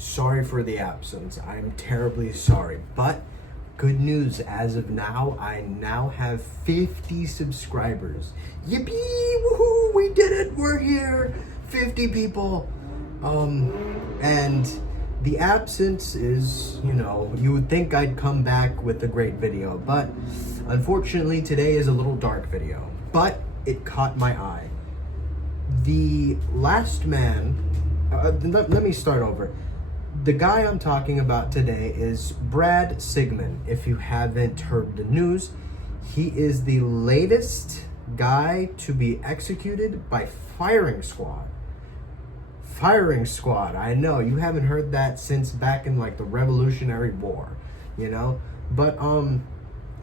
Sorry for the absence. I'm terribly sorry. But good news, as of now, I now have 50 subscribers. Yippee! Woohoo! We did it! We're here! 50 people. And the absence is, you would think I'd come back with a great video, but unfortunately today is a little dark video. But it caught my eye. The last man, let me start over. The guy I'm talking about today is Brad Sigmund. If you haven't heard the news, he is the latest guy to be executed by firing squad. Firing squad, I know, you haven't heard that since back in like the Revolutionary War, But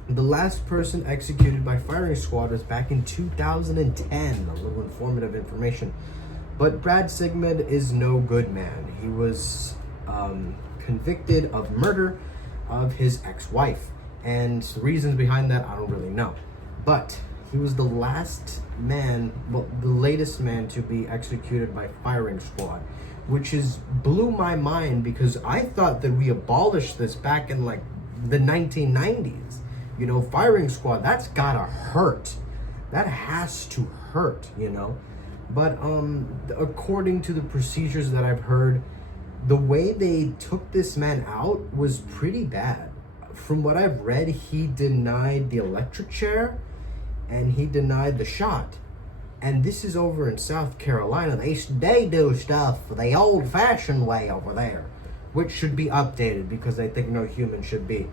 the last person executed by firing squad was back in 2010, a little informative information. But Brad Sigmund is no good man. He was convicted of murder of his ex-wife, and the reasons behind that I don't really know, but he was the last man, the latest man to be executed by firing squad, which blew my mind because I thought that we abolished this back in like the 1990s. Firing squad, that's gotta hurt. That has to hurt, But according to the procedures that I've heard, the way they took this man out was pretty bad. From what I've read, he denied the electric chair and he denied the shot. And this is over in South Carolina. They do stuff the old-fashioned way over there, which should be updated because I think no human should be,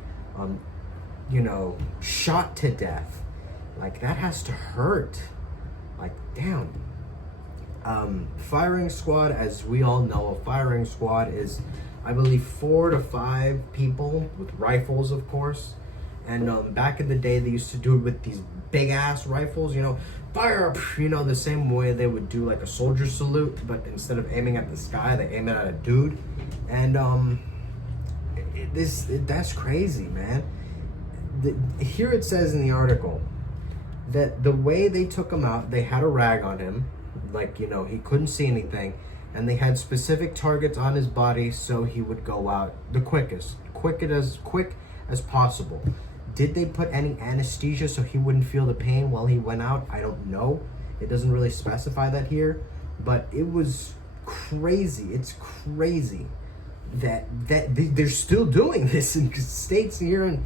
shot to death. Like, that has to hurt. Like, damn. Firing squad, as we all know, a firing squad is, I believe, 4 to 5 people with rifles, of course. And back in the day, they used to do it with these big ass rifles, fire, the same way they would do like a soldier salute, but instead of aiming at the sky, they aim it at a dude. And that's crazy, man. Here it says in the article that the way they took him out, they had a rag on him, like, he couldn't see anything, and they had specific targets on his body so he would go out the quick as possible. Did they put any anesthesia so he wouldn't feel the pain while he went out? I don't know. It doesn't really specify that here, but it was crazy. It's crazy that they're still doing this in states here in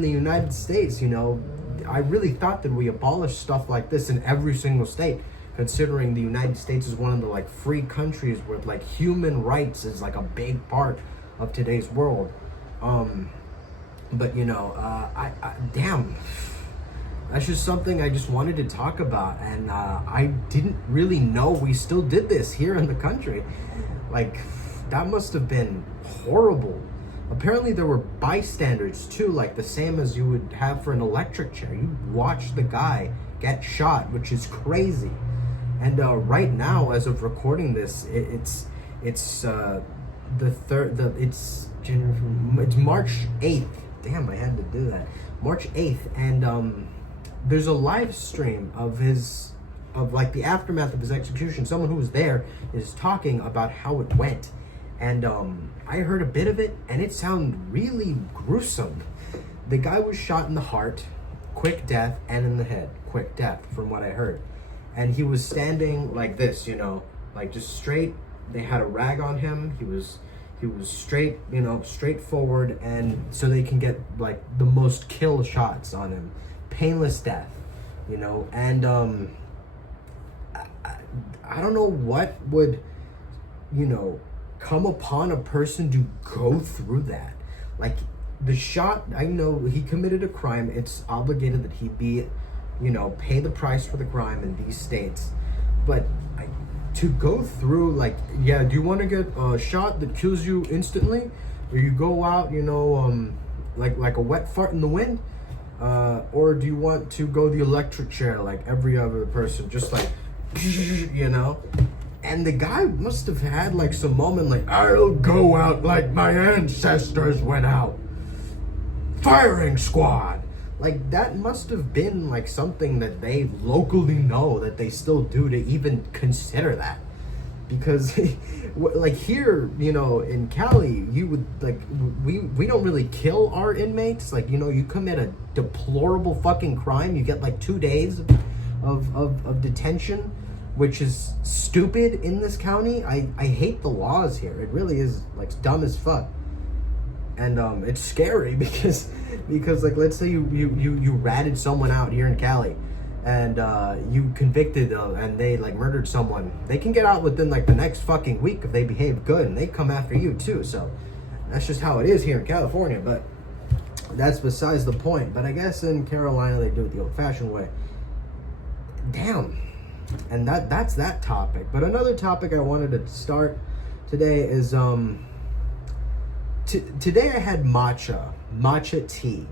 the United States. I really thought that we abolished stuff like this in every single state, considering the United States is one of the like free countries where like human rights is like a big part of today's world. But damn, that's just something I just wanted to talk about, and I didn't really know we still did this here in the country. Like, that must have been horrible. Apparently there were bystanders too, like the same as you would have for an electric chair. You watch the guy get shot, which is crazy. And right now, as of recording this, it's March 8th. Damn, I had to do that. March 8th, and there's a live stream of the aftermath of his execution. Someone who was there is talking about how it went. And I heard a bit of it, and it sounded really gruesome. The guy was shot in the heart, quick death, and in the head, quick death, from what I heard. And he was standing like this, like just straight. They had a rag on him. He was straight, straight forward, and so they can get like the most kill shots on him, painless death, and I don't know what would, come upon a person to go through that. Like, the shot, I know he committed a crime. It's obligated that he be, pay the price for the crime in these states, but to go through, like, yeah, do you want to get a shot that kills you instantly, or you go out, like a wet fart in the wind, or do you want to go the electric chair like every other person, just like, And the guy must have had like some moment like, I'll go out like my ancestors went out. Firing squad. Like, that must have been like something that they locally know that they still do to even consider that. Because Like here, in Cali, you would like we don't really kill our inmates. Like, you commit a deplorable fucking crime, you get like 2 days of detention, which is stupid in this county. I hate the laws here. It really is like dumb as fuck. And it's scary because like, let's say you ratted someone out here in Cali, and you convicted and they like murdered someone. They can get out within like the next fucking week if they behave good, and they come after you too. So that's just how it is here in California. But that's besides the point. But I guess in Carolina they do it the old-fashioned way. Damn. And that's that topic. But another topic I wanted to start today is today I had matcha tea,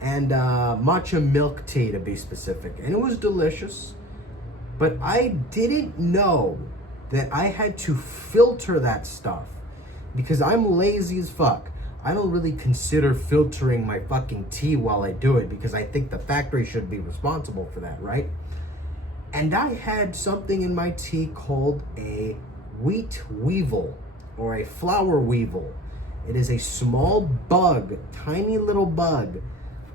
and matcha milk tea to be specific, and it was delicious. But I didn't know that I had to filter that stuff because I'm lazy as fuck. I don't really consider filtering my fucking tea while I do it because I think the factory should be responsible for that, right? And I had something in my tea called a wheat weevil or a flower weevil. It is a small bug, tiny little bug.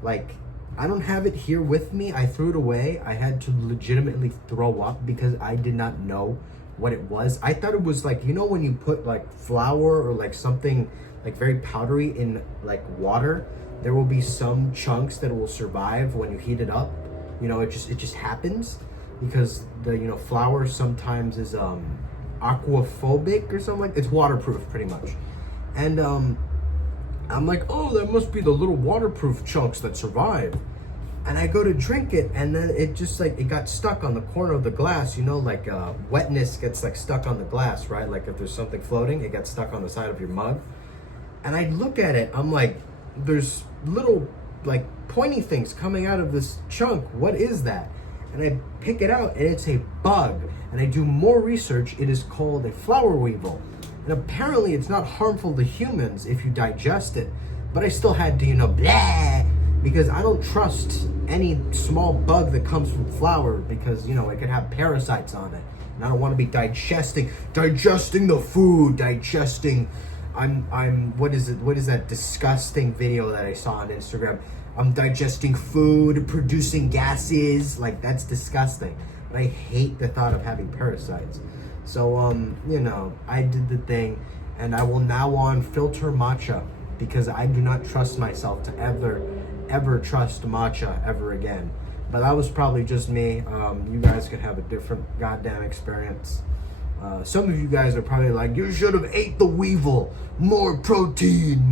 Like, I don't have it here with me. I threw it away. I had to legitimately throw up because I did not know what it was. I thought it was like, when you put like flour or like something like very powdery in like water, there will be some chunks that will survive when you heat it up. It just happens because the flour sometimes is aquaphobic or something like. It's waterproof pretty much. And I'm like, oh, that must be the little waterproof chunks that survive. And I go to drink it, and then it just like, it got stuck on the corner of the glass, like wetness gets like stuck on the glass, right? Like if there's something floating, it gets stuck on the side of your mug. And I look at it, I'm like, there's little like pointy things coming out of this chunk. What is that? And I pick it out, and it's a bug. And I do more research. It is called a flower weevil. And apparently it's not harmful to humans if you digest it. But I still had to, blah, because I don't trust any small bug that comes from flour because, it could have parasites on it. And I don't want to be digesting the food, what is that disgusting video that I saw on Instagram? I'm digesting food, producing gases. Like, that's disgusting. But I hate the thought of having parasites. So, I did the thing, and I will now on filter matcha because I do not trust myself to ever trust matcha ever again. But that was probably just me. You guys could have a different goddamn experience. Some of you guys are probably like, you should have ate the weevil. More protein.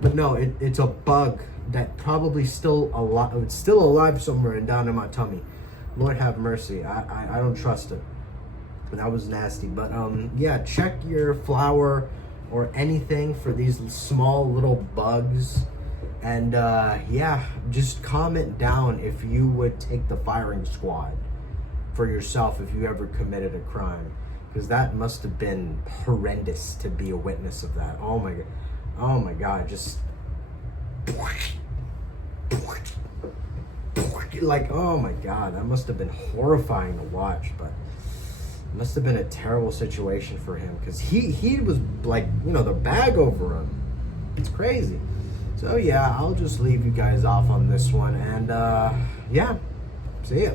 But no, it's a bug that probably still it's still alive somewhere and down in my tummy. Lord have mercy. I don't trust it. That was nasty. But yeah, check your flour or anything for these small little bugs. And yeah, just comment down if you would take the firing squad for yourself if you ever committed a crime, because that must have been horrendous to be a witness of that. Oh my god, just like, oh my god, that must have been horrifying to watch. But it must have been a terrible situation for him because he was like, the bag over him. It's crazy. So yeah, I'll just leave you guys off on this one, and yeah, see ya.